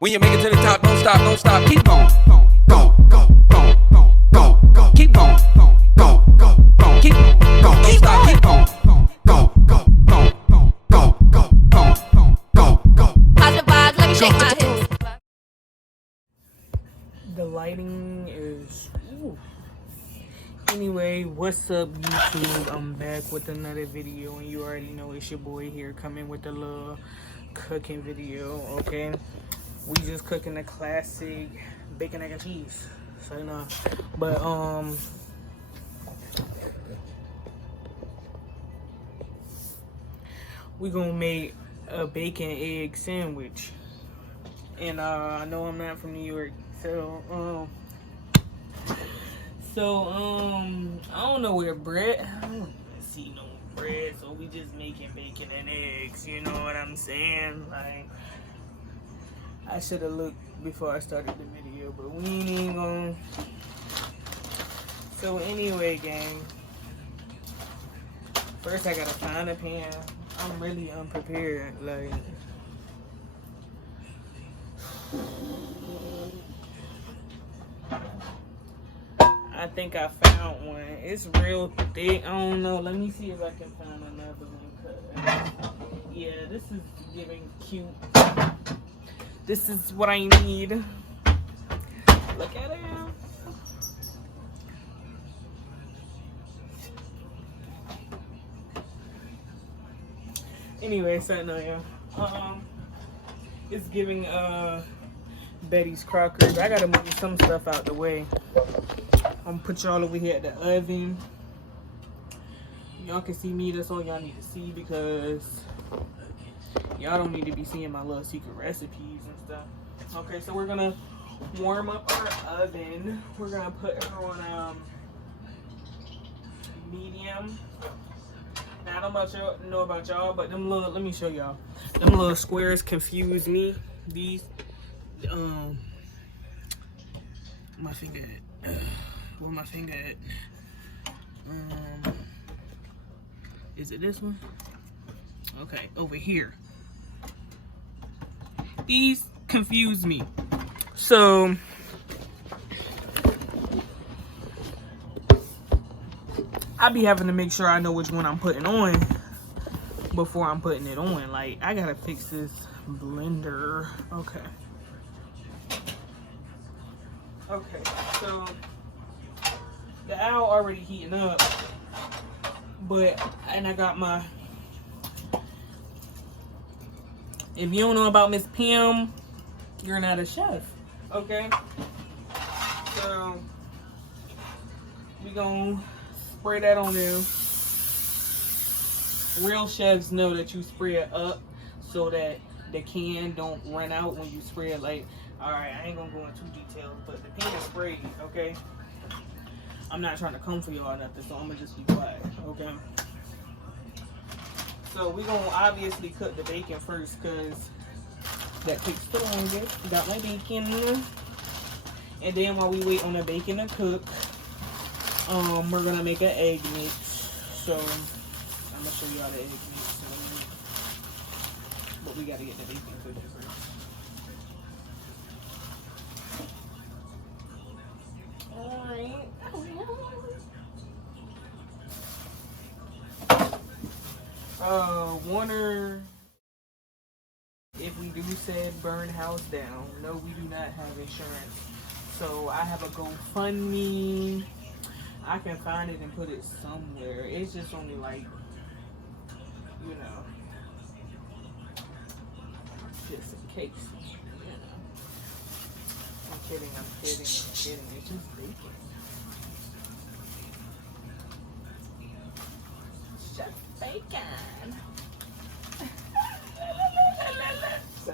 When you make it to the top, don't stop, don't stop. Keep going. Go, go, go, go, go, go. Keep going. Go, go, go, go. Keep going. Go, don't stop. Keep going. Go, go, go, go, go, go, go, go, go, go. Positive vibes, let me shake my hips. The lighting is ooh. Anyway, what's up YouTube? I'm back with another video, and you already know it's your boy here coming with a little cooking video. Okay, we just cooking the classic bacon, egg, and cheese. So you know, but we gonna make a bacon egg sandwich. And I know I'm not from New York, so I don't know where bread. I don't even see no bread, so we just making bacon and eggs. You know what I'm saying? Like, I should have looked before I started the video, but we ain't even gonna. So anyway, gang. First, I gotta find a pan. I'm really unprepared. Like. I think I found one. It's real thick. I don't know. Let me see if I can find another one. Yeah, this is giving cute. This is what I need. Look at it. Anyway, so no, yeah. It's giving Betty's Crockers. I gotta move some stuff out the way. I'm gonna put y'all over here at the oven. Y'all can see me. That's all y'all need to see, because y'all don't need to be seeing my little secret recipes and stuff. Okay, so we're gonna warm up our oven. We're gonna put her on medium. Now, I don't know about y'all, but them little, let me show y'all. Them little squares confuse me. These, my finger at, where my finger at? Is it this one? Okay, over here. These confuse me. So, I be having to make sure I know which one I'm putting on before I'm putting it on. Like, I gotta fix this blender. Okay. Okay, so the owl already heating up, and I got my, if you don't know about Miss Pam, you're not a chef, okay? So we gonna spray that on there. Real chefs know that you spray it up so that the can don't run out when you spray it. Like, alright, I ain't gonna go into details, but the pan is sprayed, okay? I'm not trying to come for y'all or nothing, so I'm gonna just be quiet, okay? So we gonna obviously cook the bacon first, because that takes the longest. Got my bacon. And then while we wait on the bacon to cook, we're gonna make an egg mix. So I'm gonna show y'all the egg mix. But we gotta get the bacon cooked first. Alright. Warner, if we do said burn house down, no, we do not have insurance. So I have a GoFundMe. I can find it and put it somewhere. It's just only like, you know, just in case. You know. I'm kidding. It's just bacon. It's just bacon. So,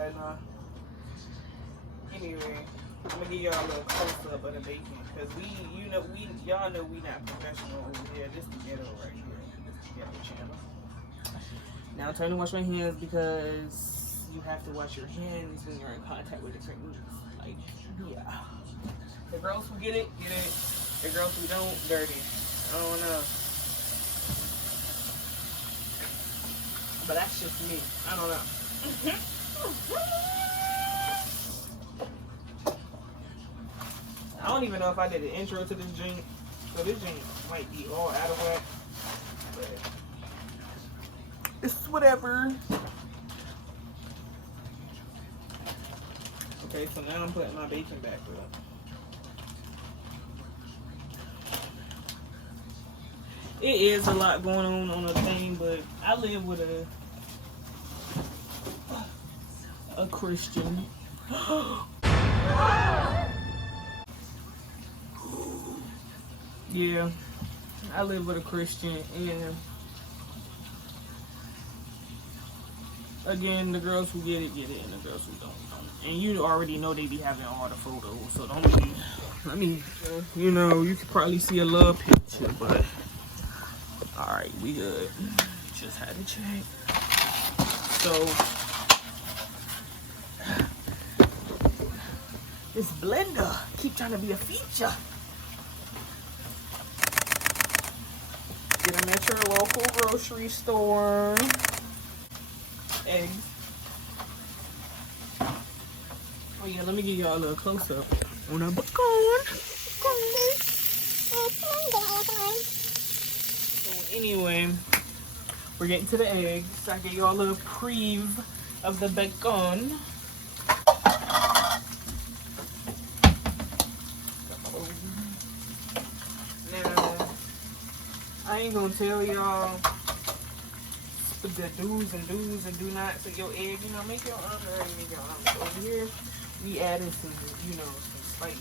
anyway, I'm gonna give y'all a little close up of the bacon, because y'all know we not professional over here. This is the ghetto right here. This is the ghetto channel. Now, time to wash my hands, because you have to wash your hands when you're in contact with different meats. Like, yeah. The girls who get it, get it. The girls who don't, dirty. I don't know. But that's just me. I don't know. don't even know if I did the intro to this drink, so this drink might be all out of whack, but it's whatever. Okay, so now I'm putting my bacon back up. It is a lot going on the thing, but I live with a Christian. Yeah, I live with a Christian, and again, the girls who get it, and the girls who don't. And you already know they be having all the photos, so don't be, I mean, you know, you could probably see a little picture, but alright, we good. Just had to check. So, this blender keep trying to be a feature. Get them at your local grocery store. Eggs. Oh yeah, let me give y'all a little close up on our bacon. So anyway, we're getting to the eggs. I gave y'all a little preview of the bacon. Now, I ain't gonna tell y'all the do's and do nots of your egg. You know, make your own. Make your own. So over here, we adding some, you know, some spice.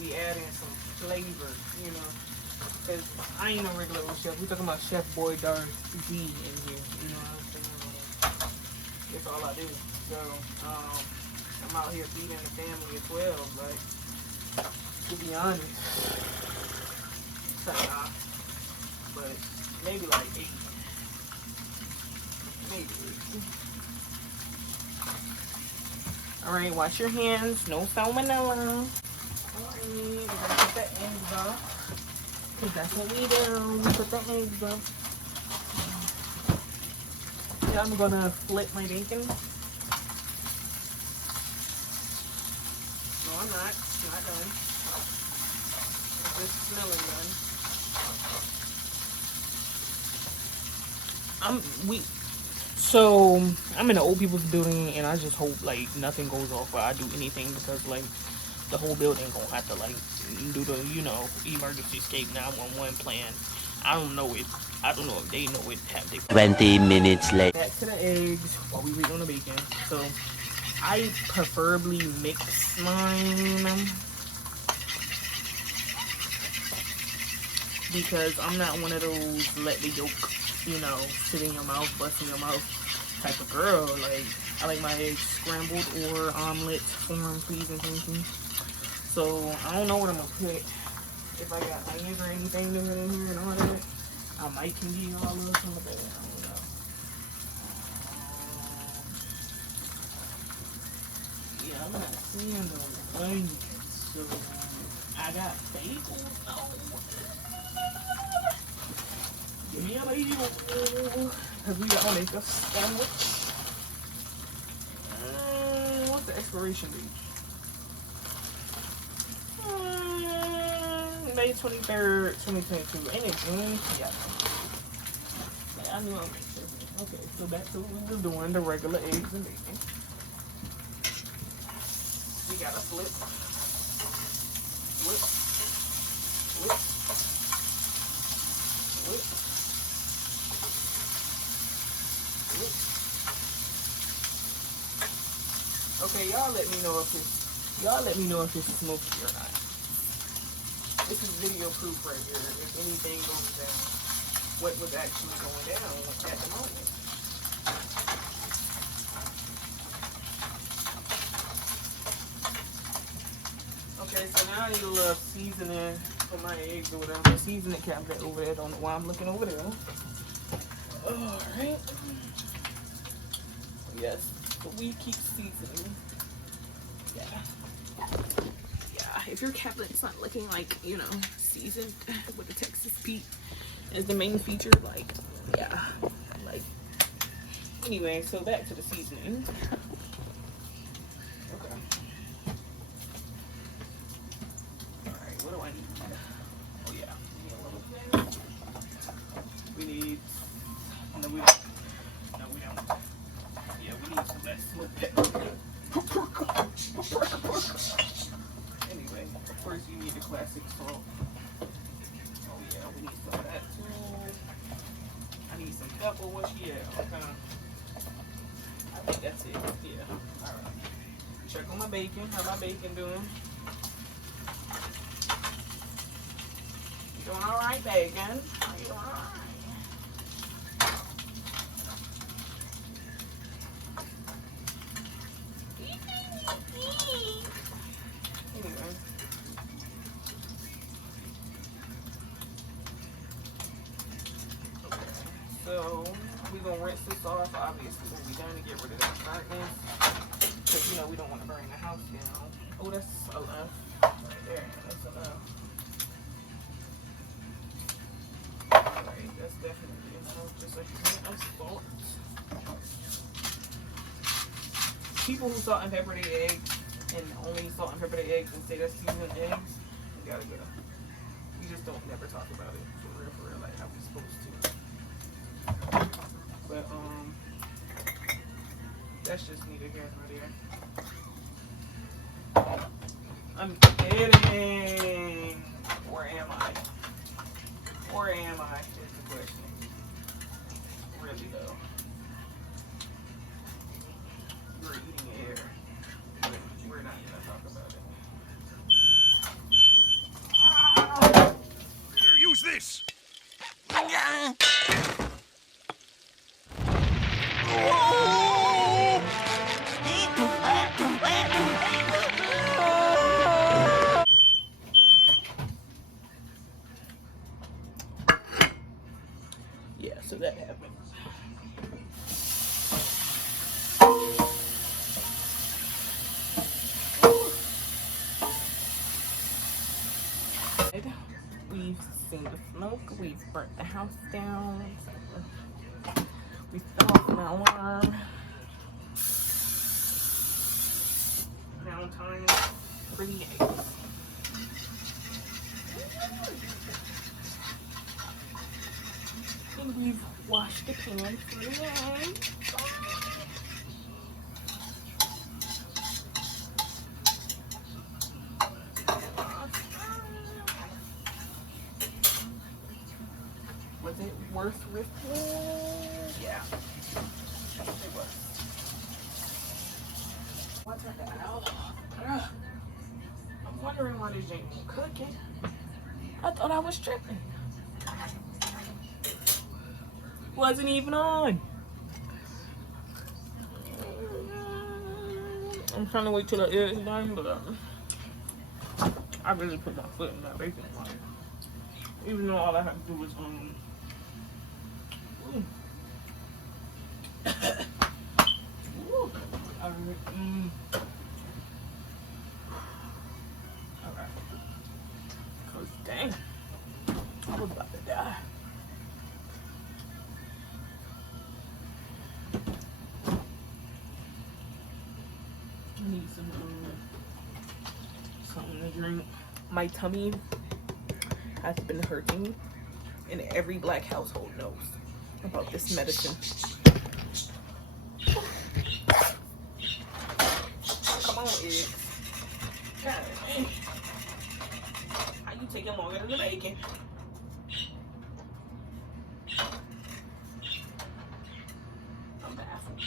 We adding some flavor, you know. Cause I ain't no regular old chef. We talking about Chef Boyardee in here. You know what I'm saying? That's all I do. So, I'm out here feeding the family as well. But to be honest, but maybe like 8. Maybe. All right, wash your hands. No salmonella. All right, we're gonna put the eggs up. Cause that's what we do. We put the eggs up. Yeah, I'm gonna flip my bacon. No, I'm not. It's not done. It's just smelling done. So I'm in the old people's building, and I just hope like nothing goes off while I do anything, because like the whole building gonna have to like do the, you know, emergency escape 911 plan. I don't know if they know it. Have they 20 minutes later. back to the eggs while we wait on the bacon. So I preferably mix mine because I'm not one of those let the yolk, you know, sit in your mouth, bust in your mouth type of girl. Like, I like my eggs scrambled or omelet form, please and thank you. So I don't know what I'm gonna put. If I got onions or anything in here and all that, I might can give y'all a little some of that. I don't know. Yeah, I'm not seeing no onions. So I got bagels though. Give me a bagel. Because we gotta make a sandwich. What's the expiration date? May 23rd, 2022. Ain't it June? Yeah. I knew I'll make sure. Okay, so back to what we were doing, the regular eggs and bacon. We gotta flip. Flip. Flip. Flip. Flip. Okay, y'all let me know if it's smoky or not. This is video proof right here. If anything goes down, what was actually going down at the moment. Okay, so now I need a little seasoning for my eggs or whatever. The seasoning cabinet over there. Don't know why I'm looking over there. Alright. Yes, but we keep seasoning. Yeah. If your cabinet's not looking like, you know, seasoned with the Texas Pete as the main feature, like, yeah, like, anyway, so back to the seasoning. Okay. Let's smoke that. Anyway, first you need the classic salt. Oh yeah, we need some of that too. I need some pepper. What? Yeah, okay. I think that's it. Yeah. All right. Check on my bacon. How my bacon doing? You doing all right, bacon? Are you doing all right? So we're gonna rinse this off, obviously, when we're done to get rid of that darkness. Because you know we don't want to burn the house down. Oh, that's enough. Right there. That's enough. Alright, that's definitely enough. Just like a hint of salt. People who salt and pepper their eggs and only salt and pepper their eggs and say that's seasoned eggs, we gotta get them. We just don't never talk about it for real, like how we supposed to. But that's just neither here nor there. I'm kidding. Where am I? Where am I? Is the question. Really though. We're eating air. But we're not gonna talk about it. Here, use this. Yeah, so that happened. We've seen the smoke, we've burnt the house down, we fell off my alarm. Now time for the eggs. And we've washed the pan for the eggs. Was it worth risking? Yeah, it was. What's that out? I'm wondering why this ain't cooking. I thought I was tripping. Wasn't even on. I'm trying to wait till the air is done, but I really put my foot in that bacon line. Even though all I have to do is Alright. Cause dang, I was about to die. I need something to drink. My tummy has been hurting, and every black household knows about this medicine. Come on, Ed. God, man. How you taking longer than the bacon? I'm baffled.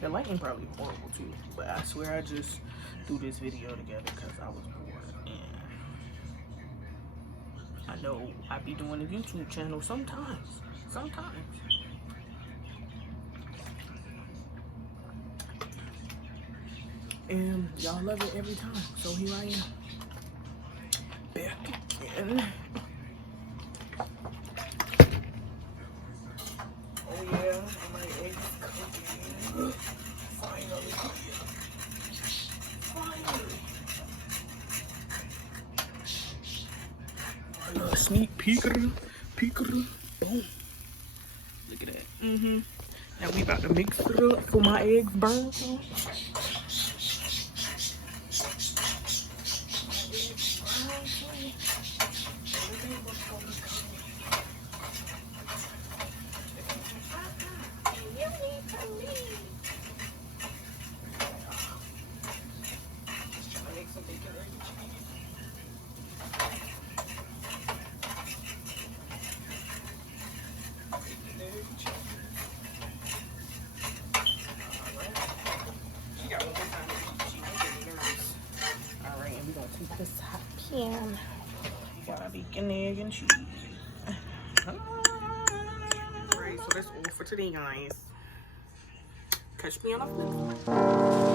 The lighting probably horrible too, but I swear I just threw this video together because I was bored, and I know I be doing a YouTube channel sometimes. And y'all love it every time, so here I am, back again. Oh yeah, my eggs cooking. Finally. A little sneak peeker. Boom. Look at that. Now we about to mix it up for my eggs burn. this hot pan. Got our bacon, egg, and cheese. Alright, so that's all for today, guys. Catch me on the flip.